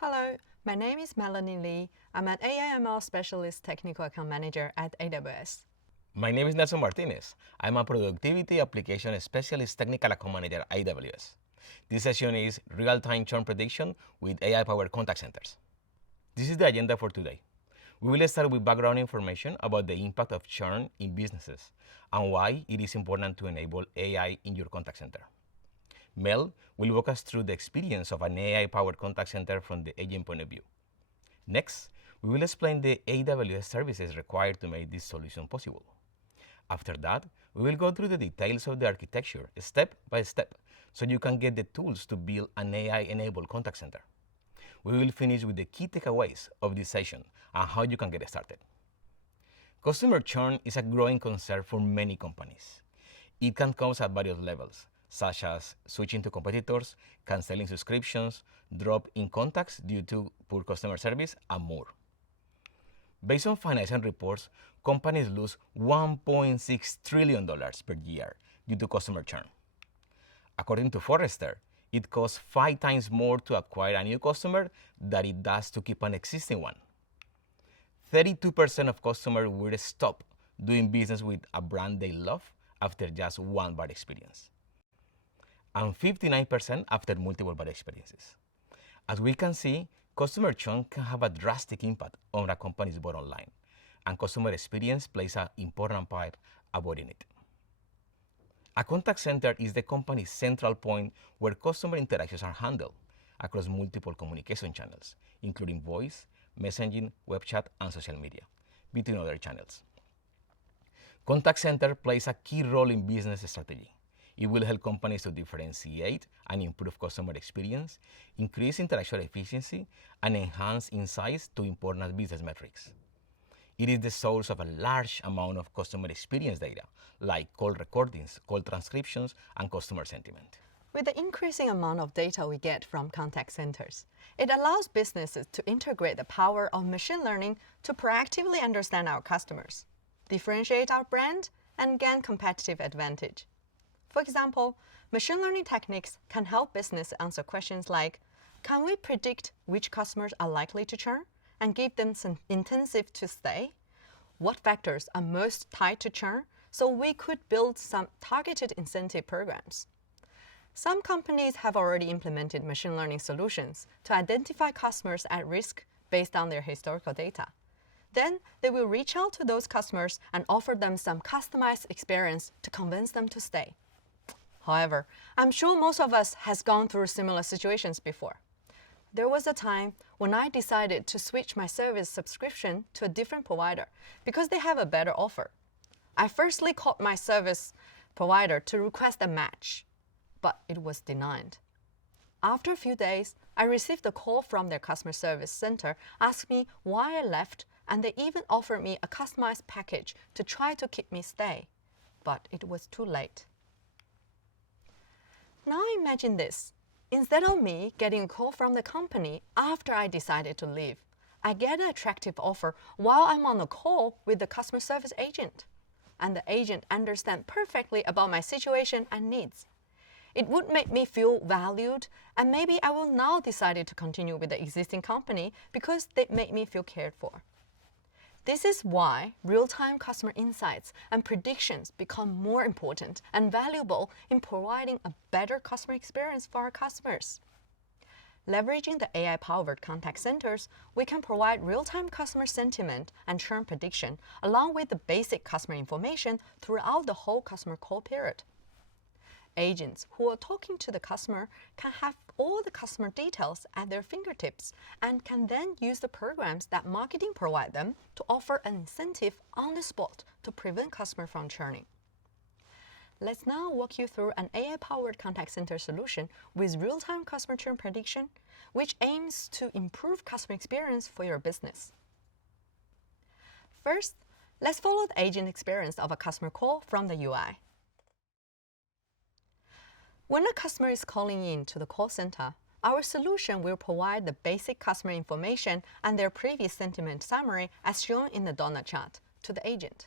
Hello, my name is Melanie Lee. I'm an AI/ML Specialist Technical Account Manager at AWS. My name is Nelson Martinez. I'm a Productivity Application Specialist Technical Account Manager at AWS. This session is Real-Time Churn Prediction with AI-powered contact centers. This is the agenda for today. We will start with background information about the impact of churn in businesses and why it is important to enable AI in your contact center. Mel will walk us through the experience of an AI-powered contact center from the agent point of view. Next, we will explain the AWS services required to make this solution possible. After that, we will go through the details of the architecture step by step so you can get the tools to build an AI-enabled contact center. We will finish with the key takeaways of this session and how you can get started. Customer churn is a growing concern for many companies. It can come at various levels, such as switching to competitors, canceling subscriptions, drop in contacts due to poor customer service, and more. Based on financial reports, companies lose $1.6 trillion per year due to customer churn. According to Forrester, it costs 5 times more to acquire a new customer than it does to keep an existing one. 32% of customers will stop doing business with a brand they love after just one bad experience, and 59% after multiple bad experiences. As we can see, customer churn can have a drastic impact on a company's bottom line, and customer experience plays an important part avoiding it. A contact center is the company's central point where customer interactions are handled across multiple communication channels, including voice, messaging, web chat, and social media, between other channels. Contact center plays a key role in business strategy. It will help companies to differentiate and improve customer experience, increase interaction efficiency, and enhance insights to important business metrics. It is the source of a large amount of customer experience data, like call recordings, call transcriptions, and customer sentiment. With the increasing amount of data we get from contact centers, it allows businesses to integrate the power of machine learning to proactively understand our customers, differentiate our brand, and gain competitive advantage. For example, machine learning techniques can help business answer questions like, can we predict which customers are likely to churn and give them some incentive to stay? What factors are most tied to churn so we could build some targeted incentive programs? Some companies have already implemented machine learning solutions to identify customers at risk based on their historical data. Then they will reach out to those customers and offer them some customized experience to convince them to stay. However, I'm sure most of us has gone through similar situations before. There was a time when I decided to switch my service subscription to a different provider because they have a better offer. I firstly called my service provider to request a match, but it was denied. After a few days, I received a call from their customer service center asking me why I left, and they even offered me a customized package to try to keep me stay, but it was too late. Now imagine this. Instead of me getting a call from the company after I decided to leave, I get an attractive offer while I'm on a call with the customer service agent, and the agent understands perfectly about my situation and needs. It would make me feel valued, and maybe I will now decide to continue with the existing company because they make me feel cared for. This is why real-time customer insights and predictions become more important and valuable in providing a better customer experience for our customers. Leveraging the AI-powered contact centers, we can provide real-time customer sentiment and churn prediction along with the basic customer information throughout the whole customer call period. Agents who are talking to the customer can have all the customer details at their fingertips and can then use the programs that marketing provide them to offer an incentive on the spot to prevent customer from churning. Let's now walk you through an AI-powered contact center solution with real-time customer churn prediction, which aims to improve customer experience for your business. First, let's follow the agent experience of a customer call from the UI. When a customer is calling in to the call center, our solution will provide the basic customer information and their previous sentiment summary as shown in the donut chart to the agent.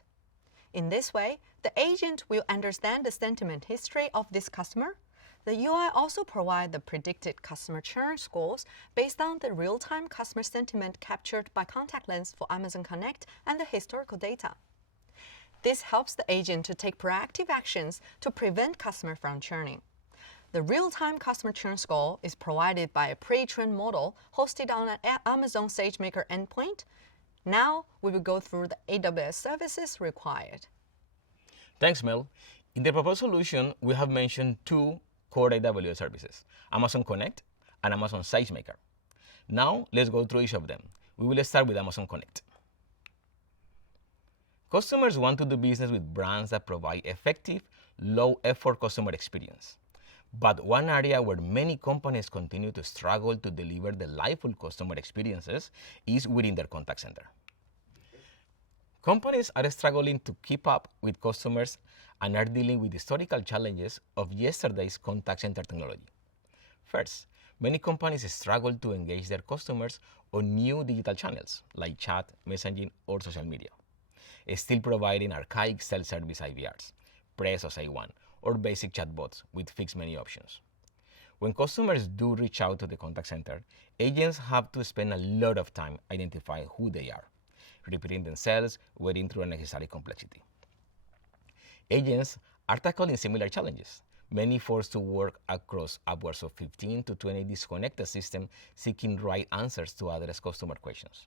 In this way, the agent will understand the sentiment history of this customer, The UI also provides the predicted customer churn scores based on the real-time customer sentiment captured by contact lens for Amazon Connect and the historical data. This helps the agent to take proactive actions to prevent customers from churning. The real-time customer churn score is provided by a pre-trained model hosted on an Amazon SageMaker endpoint. Now we will go through the AWS services required. Thanks, Mel. In the proposed solution, we have mentioned two core AWS services, Amazon Connect and Amazon SageMaker. Now, let's go through each of them. We will start with Amazon Connect. Customers want to do business with brands that provide effective, low-effort customer experience. But one area where many companies continue to struggle to deliver delightful customer experiences is within their contact center. Companies are struggling to keep up with customers and are dealing with historical challenges of yesterday's contact center technology. First, many companies struggle to engage their customers on new digital channels like chat, messaging, or social media, still providing archaic self-service IVRs, Press or Say One, or basic chatbots with fixed menu options. When customers do reach out to the contact center, agents have to spend a lot of time identifying who they are, repeating themselves, wading through unnecessary complexity. Agents are tackling similar challenges, many forced to work across upwards of 15 to 20 disconnected systems seeking right answers to address customer questions.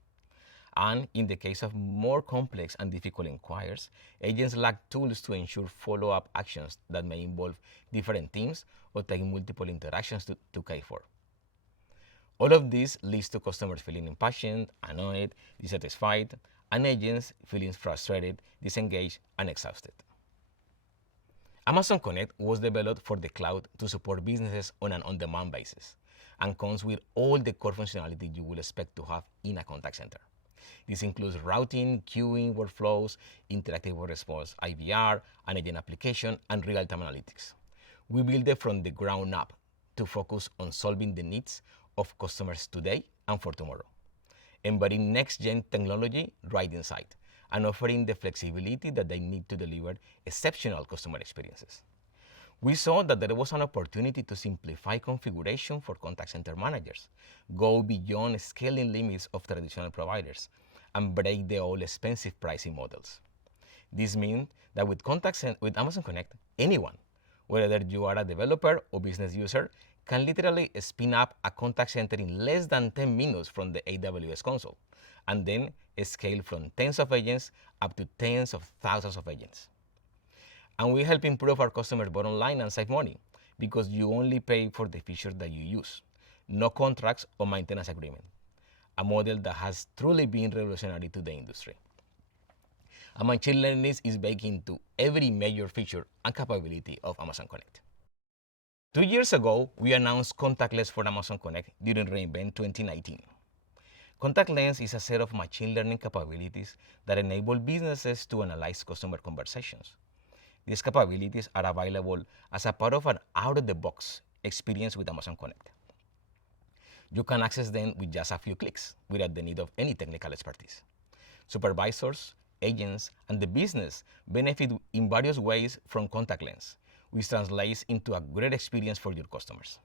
And in the case of more complex and difficult inquiries, agents lack tools to ensure follow-up actions that may involve different teams or take multiple interactions to care for. All of this leads to customers feeling impatient, annoyed, dissatisfied, and agents feeling frustrated, disengaged, and exhausted. Amazon Connect was developed for the cloud to support businesses on an on-demand basis and comes with all the core functionality you would expect to have in a contact center. This includes routing, queuing, workflows, interactive response, IVR, an agent application, and real-time analytics. We built it from the ground up to focus on solving the needs of customers today and for tomorrow, embedding next-gen technology right inside, and offering the flexibility that they need to deliver exceptional customer experiences. We saw that there was an opportunity to simplify configuration for contact center managers, go beyond scaling limits of traditional providers, and break the old expensive pricing models. This means that with Amazon Connect, anyone, whether you are a developer or business user, can literally spin up a contact center in less than 10 minutes from the AWS console, and then scale from tens of agents up to tens of thousands of agents. And we help improve our customers' bottom line and save money because you only pay for the features that you use, no contracts or maintenance agreement, a model that has truly been revolutionary to the industry. And machine learning is baked into every major feature and capability of Amazon Connect. 2 years ago, we announced Contactless for Amazon Connect during re:Invent 2019. Contact Lens is a set of machine learning capabilities that enable businesses to analyze customer conversations. These capabilities are available as a part of an out-of-the-box experience with Amazon Connect. You can access them with just a few clicks without the need of any technical expertise. Supervisors, agents, and the business benefit in various ways from Contact Lens, which translates into a great experience for your customers.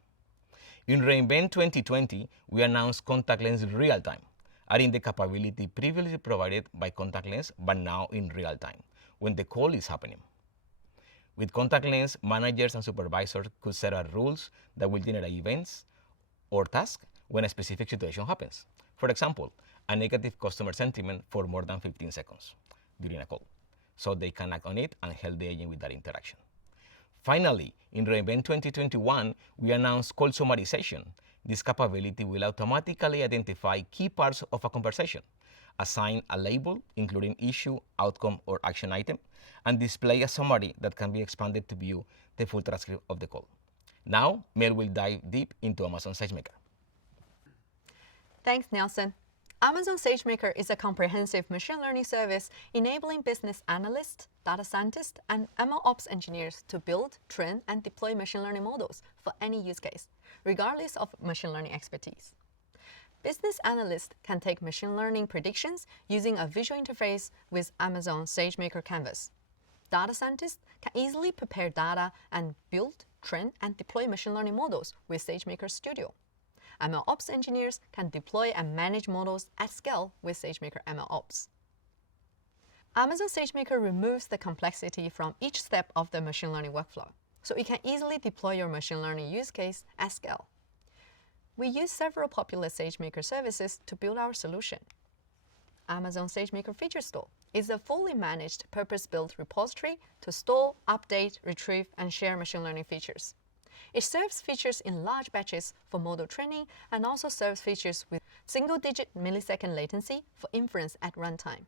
In re:Invent 2020, we announced Contact Lens real time, adding the capability previously provided by Contact Lens, but now in real time, when the call is happening. With Contact Lens, managers and supervisors could set up rules that will generate events or tasks when a specific situation happens. For example, a negative customer sentiment for more than 15 seconds during a call, so they can act on it and help the agent with that interaction. Finally, in re:Invent 2021, we announced call summarization. This capability will automatically identify key parts of a conversation, assign a label, including issue, outcome, or action item, and display a summary that can be expanded to view the full transcript of the call. Now, Mel will dive deep into Amazon SageMaker. Thanks, Nelson. Amazon SageMaker is a comprehensive machine learning service enabling business analysts, data scientists, and MLOps engineers to build, train, and deploy machine learning models for any use case, regardless of machine learning expertise. Business analysts can take machine learning predictions using a visual interface with Amazon SageMaker Canvas. Data scientists can easily prepare data and build, train and deploy machine learning models with SageMaker Studio. MLOps engineers can deploy and manage models at scale with SageMaker MLOps. Amazon SageMaker removes the complexity from each step of the machine learning workflow, so you can easily deploy your machine learning use case at scale. We use several popular SageMaker services to build our solution. Amazon SageMaker Feature Store is a fully managed, purpose-built repository to store, update, retrieve, and share machine learning features. It serves features in large batches for model training and also serves features with single-digit millisecond latency for inference at runtime.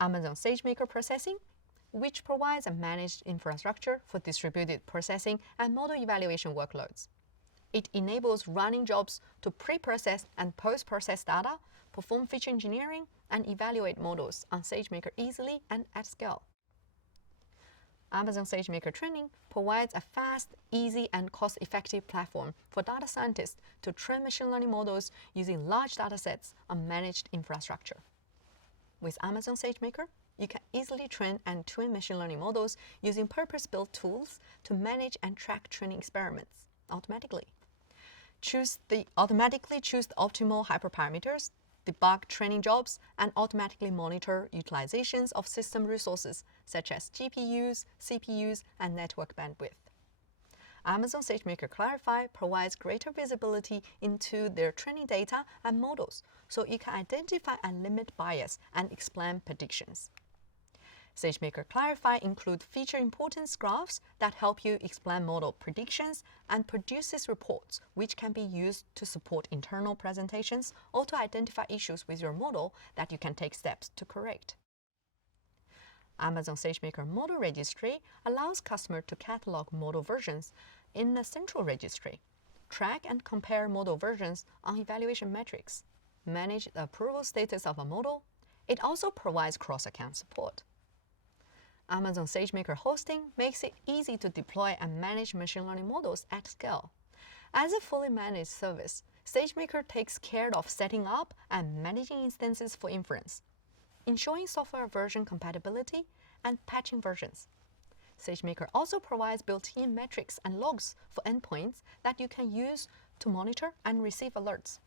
Amazon SageMaker Processing, which provides a managed infrastructure for distributed processing and model evaluation workloads. It enables running jobs to pre-process and post-process data, perform feature engineering, and evaluate models on SageMaker easily and at scale. Amazon SageMaker Training provides a fast, easy, and cost-effective platform for data scientists to train machine learning models using large datasets on managed infrastructure. With Amazon SageMaker, you can easily train and tune machine learning models using purpose-built tools to manage and track training experiments automatically. Automatically choose the optimal hyperparameters, debug training jobs, and automatically monitor utilizations of system resources such as GPUs, CPUs, and network bandwidth. Amazon SageMaker Clarify provides greater visibility into their training data and models, so you can identify and limit bias and explain predictions. SageMaker Clarify includes feature importance graphs that help you explain model predictions and produces reports which can be used to support internal presentations or to identify issues with your model that you can take steps to correct. Amazon SageMaker Model Registry allows customers to catalog model versions in a central registry, track and compare model versions on evaluation metrics, manage the approval status of a model. It also provides cross-account support. Amazon SageMaker Hosting makes it easy to deploy and manage machine learning models at scale. As a fully managed service, SageMaker takes care of setting up and managing instances for inference, ensuring software version compatibility, and patching versions. SageMaker also provides built-in metrics and logs for endpoints that you can use to monitor and receive alerts.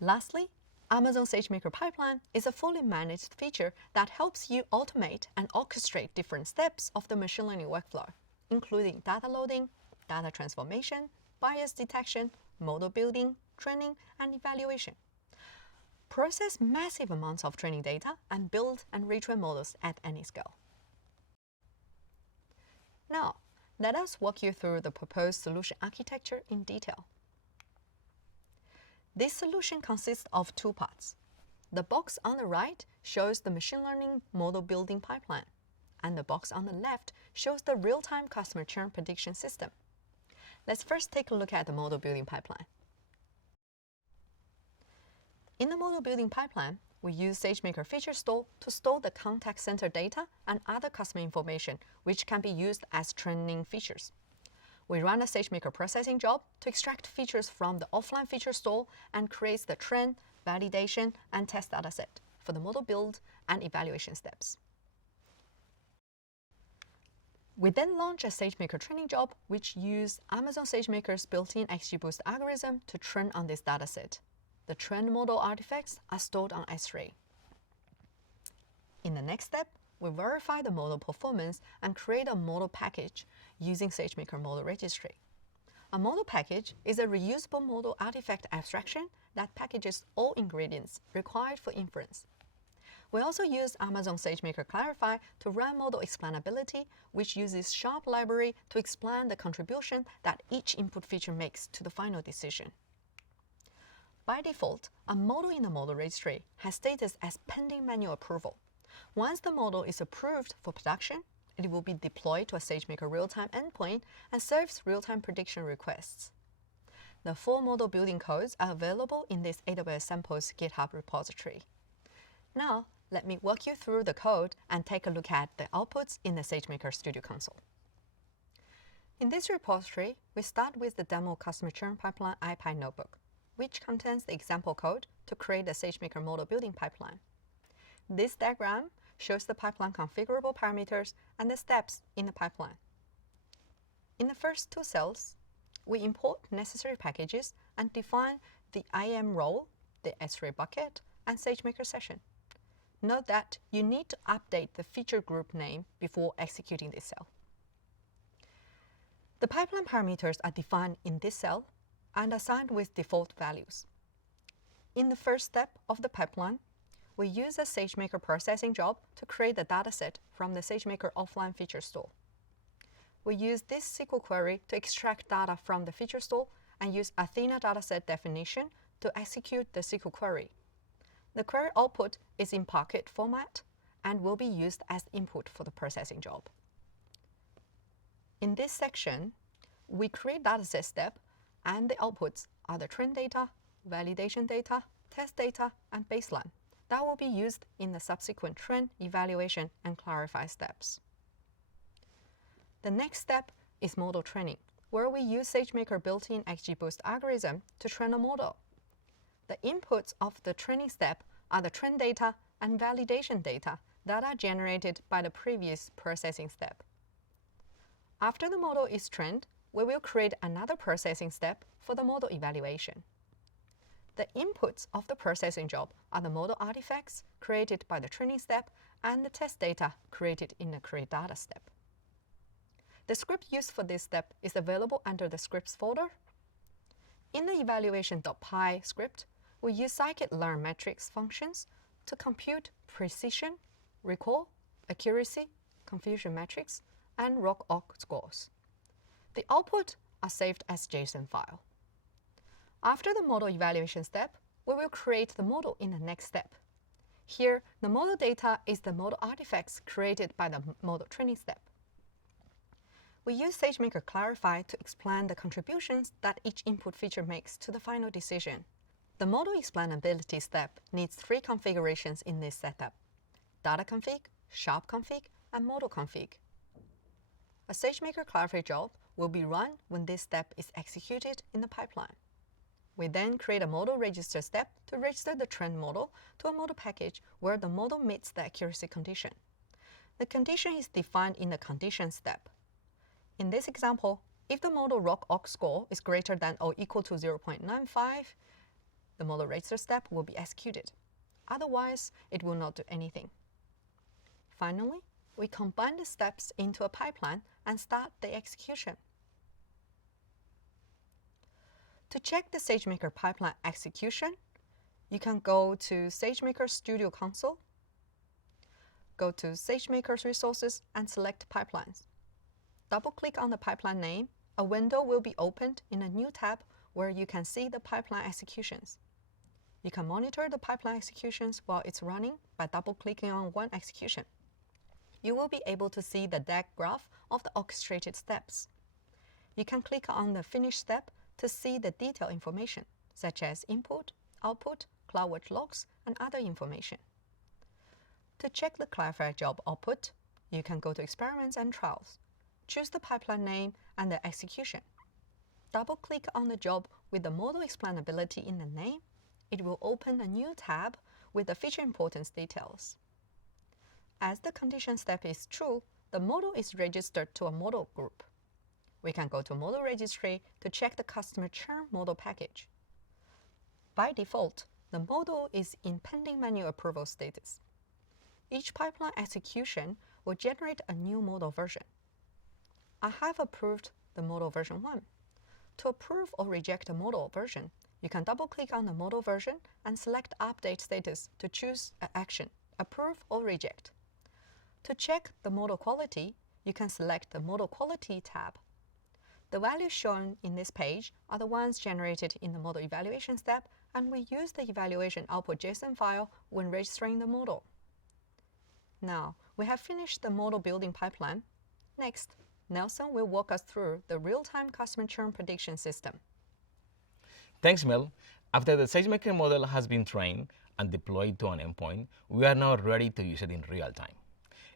Lastly, Amazon SageMaker Pipeline is a fully managed feature that helps you automate and orchestrate different steps of the machine learning workflow, including data loading, data transformation, bias detection, model building, training, and evaluation. Process massive amounts of training data and build and retrain models at any scale. Now, let us walk you through the proposed solution architecture in detail. This solution consists of two parts. The box on the right shows the machine learning model building pipeline, and the box on the left shows the real-time customer churn prediction system. Let's first take a look at the model building pipeline. In the model building pipeline, we use SageMaker Feature Store to store the contact center data and other customer information, which can be used as training features. We run a SageMaker processing job to extract features from the offline feature store and create the train, validation, and test dataset for the model build and evaluation steps. We then launch a SageMaker training job, which uses Amazon SageMaker's built-in XGBoost algorithm to train on this dataset. The trained model artifacts are stored on S3. In the next step, we verify the model performance and create a model package using SageMaker Model Registry. A model package is a reusable model artifact abstraction that packages all ingredients required for inference. We also use Amazon SageMaker Clarify to run model explainability, which uses Sharp library to explain the contribution that each input feature makes to the final decision. By default, a model in the model registry has status as pending manual approval. Once the model is approved for production, it will be deployed to a SageMaker real-time endpoint and serves real-time prediction requests. The full model building codes are available in this AWS Samples GitHub repository. Now, let me walk you through the code and take a look at the outputs in the SageMaker Studio console. In this repository, we start with the demo customer churn pipeline IPy notebook, which contains the example code to create a SageMaker model building pipeline. This diagram shows the pipeline configurable parameters and the steps in the pipeline. In the first two cells, we import necessary packages and define the IAM role, the S3 bucket, and SageMaker session. Note that you need to update the feature group name before executing this cell. The pipeline parameters are defined in this cell and assigned with default values. In the first step of the pipeline, we use a SageMaker processing job to create a dataset from the SageMaker offline feature store. We use this SQL query to extract data from the feature store and use Athena dataset definition to execute the SQL query. The query output is in Pocket format and will be used as input for the processing job. In this section, we create dataset step, and the outputs are the trend data, validation data, test data, and baseline that will be used in the subsequent trend, evaluation, and clarify steps. The next step is model training, where we use SageMaker built-in XGBoost algorithm to train a model. The inputs of the training step are the trend data and validation data that are generated by the previous processing step. After the model is trained, we will create another processing step for the model evaluation. The inputs of the processing job are the model artifacts created by the training step and the test data created in the create data step. The script used for this step is available under the scripts folder. In the evaluation.py script, we use scikit-learn metrics functions to compute precision, recall, accuracy, confusion metrics, and ROC-OC scores. The output are saved as JSON file. After the model evaluation step, we will create the model in the next step. Here, the model data is the model artifacts created by the model training step. We use SageMaker Clarify to explain the contributions that each input feature makes to the final decision. The model explainability step needs 3 configurations in this setup: data config, sharp config, and model config. A SageMaker Clarify job will be run when this step is executed in the pipeline. We then create a model register step to register the trend model to a model package where the model meets the accuracy condition. The condition is defined in the condition step. In this example, if the model ROC-OC score is greater than or equal to 0.95, the model register step will be executed. Otherwise, it will not do anything. Finally, we combine the steps into a pipeline and start the execution. To check the SageMaker pipeline execution, you can go to SageMaker Studio Console, go to SageMaker's resources and select Pipelines. Double-click on the pipeline name. A window will be opened in a new tab where you can see the pipeline executions. You can monitor the pipeline executions while it's running by double-clicking on one execution. You will be able to see the DAG graph of the orchestrated steps. You can click on the Finish step to see the detailed information, such as input, output, CloudWatch logs, and other information. To check the Clarify job output, you can go to Experiments and Trials. Choose the pipeline name and the execution. Double-click on the job with the model explainability in the name. It will open a new tab with the feature importance details. As the condition step is true, the model is registered to a model group. We can go to Model Registry to check the customer churn model package. By default, the model is in pending manual approval status. Each pipeline execution will generate a new model version. I have approved the model version 1. To approve or reject a model version, you can double-click on the model version and select Update Status to choose an action, approve or reject. To check the model quality, you can select the Model Quality tab. The values shown in this page are the ones generated in the model evaluation step, and we use the evaluation output JSON file when registering the model. Now, we have finished the model building pipeline. Next, Nelson will walk us through the real-time customer churn prediction system. Thanks, Mel. After the SageMaker model has been trained and deployed to an endpoint, we are now ready to use it in real time.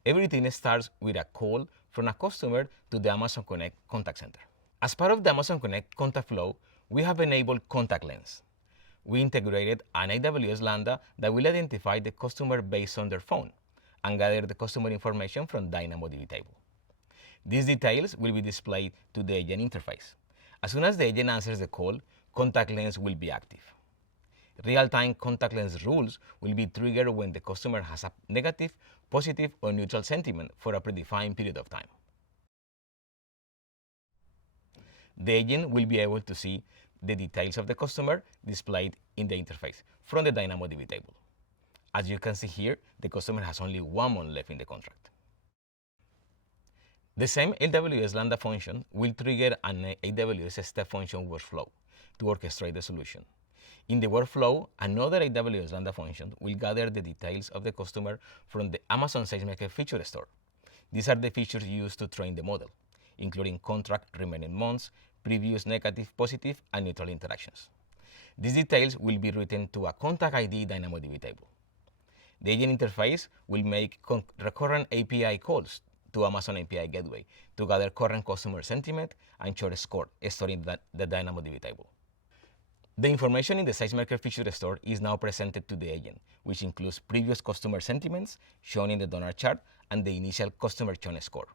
Everything starts with a call from a customer to the Amazon Connect contact center. As part of the Amazon Connect contact flow, we have enabled Contact Lens. We integrated an AWS Lambda that will identify the customer based on their phone and gather the customer information from DynamoDB table. These details will be displayed to the agent interface. As soon as the agent answers the call, contact lens will be active. Real-time contact lens rules will be triggered when the customer has a negative, positive, or neutral sentiment for a predefined period of time. The agent will be able to see the details of the customer displayed in the interface from the DynamoDB table. As you can see here, the customer has only 1 month left in the contract. The same AWS Lambda function will trigger an AWS step function workflow to orchestrate the solution. In the workflow, another AWS Lambda function will gather the details of the customer from the Amazon SageMaker feature store. These are the features used to train the model, including contract remaining months, previous negative, positive, and neutral interactions. These details will be written to a contact ID DynamoDB table. The agent interface will make recurrent API calls to Amazon API Gateway to gather current customer sentiment and churn score stored in the DynamoDB table. The information in the SageMaker feature store is now presented to the agent, which includes previous customer sentiments shown in the donor chart and the initial customer churn score.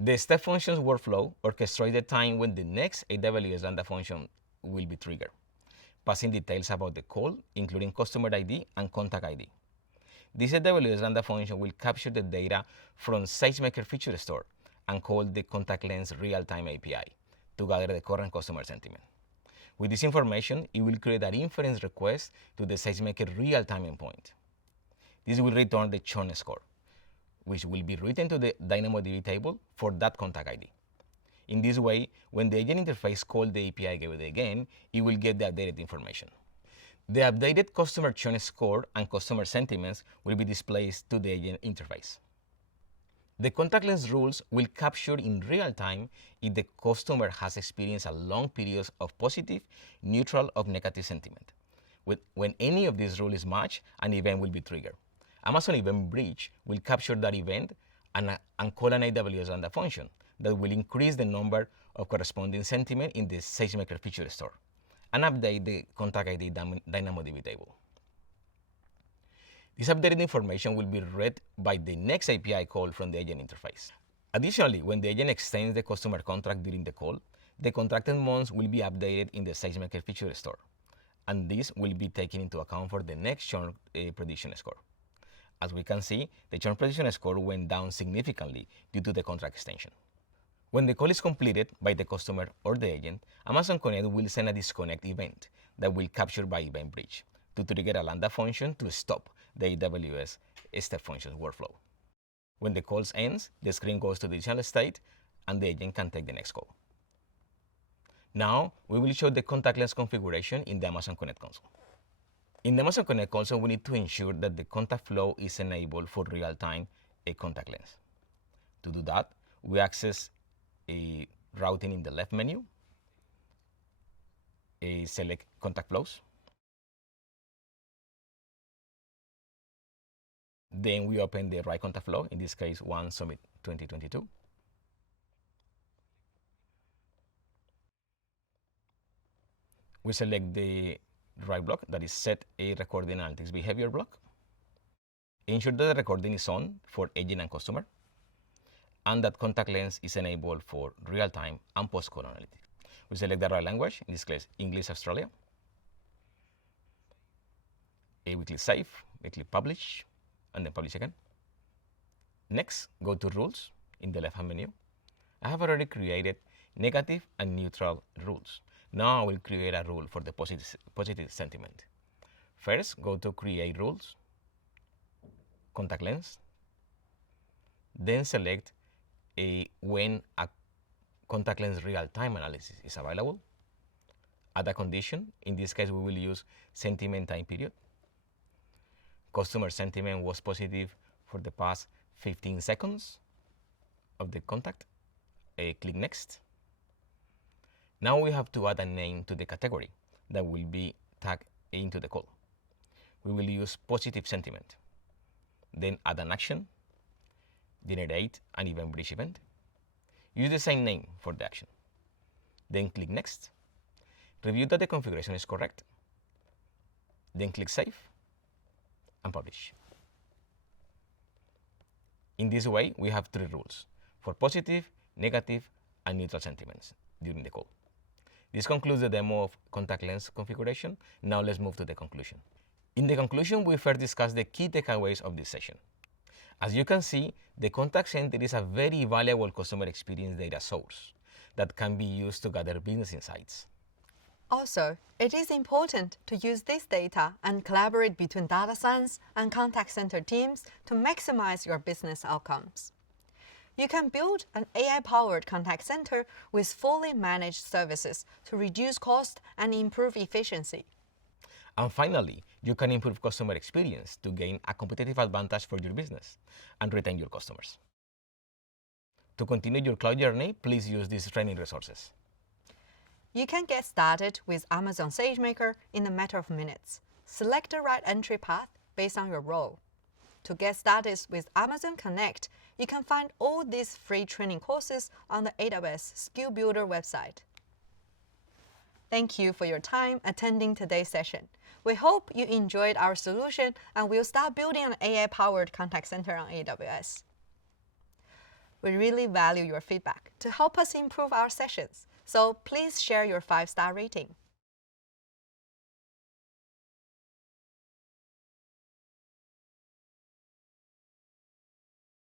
The step functions workflow orchestrates the time when the next AWS Lambda function will be triggered, passing details about the call, including customer ID and contact ID. This AWS Lambda function will capture the data from SageMaker feature store and call the contact lens real-time API to gather the current customer sentiment. With this information, it will create an inference request to the SageMaker real-time endpoint. This will return the churn score, which will be written to the DynamoDB table for that contact ID. In this way, when the agent interface calls the API gateway again, it will get the updated information. The updated customer churn score and customer sentiments will be displayed to the agent interface. The contact lens rules will capture in real time if the customer has experienced a long period of positive, neutral, or negative sentiment. When any of these rules is matched, an event will be triggered. Amazon Event Bridge will capture that event and call an AWS Lambda function that will increase the number of corresponding sentiment in the SageMaker feature store and update the contact ID DynamoDB table. This updated information will be read by the next API call from the agent interface. Additionally, when the agent extends the customer contract during the call, the contracted months will be updated in the SageMaker feature store, and this will be taken into account for the next churn prediction score. As we can see, the churn prediction score went down significantly due to the contract extension. When the call is completed by the customer or the agent, Amazon Connect will send a disconnect event that will capture by Event Bridge to trigger a Lambda function to stop the AWS step functions workflow. When the call ends, the screen goes to the initial state and the agent can take the next call. Now, we will show the contact lens configuration in the Amazon Connect console. In the Amazon Connect console, we need to ensure that the contact flow is enabled for real-time contact lens. To do that, we access a routing in the left menu, select contact flows. Then we open the right contact flow, in this case, AWS Summit 2022. We select the right block, that is set a recording analytics behavior block. Ensure that the recording is on for agent and customer, and that contact lens is enabled for real-time and post-call analytics. We select the right language, in this case, English Australia. We click Save, we click Publish, and then Publish again. Next, go to Rules in the left-hand menu. I have already created negative and neutral rules. Now I will create a rule for the positive sentiment. First, go to Create Rules, Contact Lens. Then select when a contact lens real-time analysis is available. Add a condition. In this case, we will use sentiment time period. Customer sentiment was positive for the past 15 seconds of the contact. Click Next. Now we have to add a name to the category that will be tagged into the call. We will use positive sentiment. Then add an action, generate an Event Bridge event. Use the same name for the action. Then click Next. Review that the configuration is correct. Then click Save and Publish. In this way, we have 3 rules for positive, negative, and neutral sentiments during the call. This concludes the demo of contact lens configuration. Now let's move to the conclusion. In the conclusion, we first discuss the key takeaways of this session. As you can see, the contact center is a very valuable customer experience data source that can be used to gather business insights. Also, it is important to use this data and collaborate between data science and contact center teams to maximize your business outcomes. You can build an AI-powered contact center with fully managed services to reduce cost and improve efficiency. And finally, you can improve customer experience to gain a competitive advantage for your business and retain your customers. To continue your cloud journey, please use these training resources. You can get started with Amazon SageMaker in a matter of minutes. Select the right entry path based on your role. To get started with Amazon Connect, you can find all these free training courses on the AWS Skill Builder website. Thank you for your time attending today's session. We hope you enjoyed our solution and will start building an AI-powered contact center on AWS. We really value your feedback to help us improve our sessions, so please share your 5-star rating.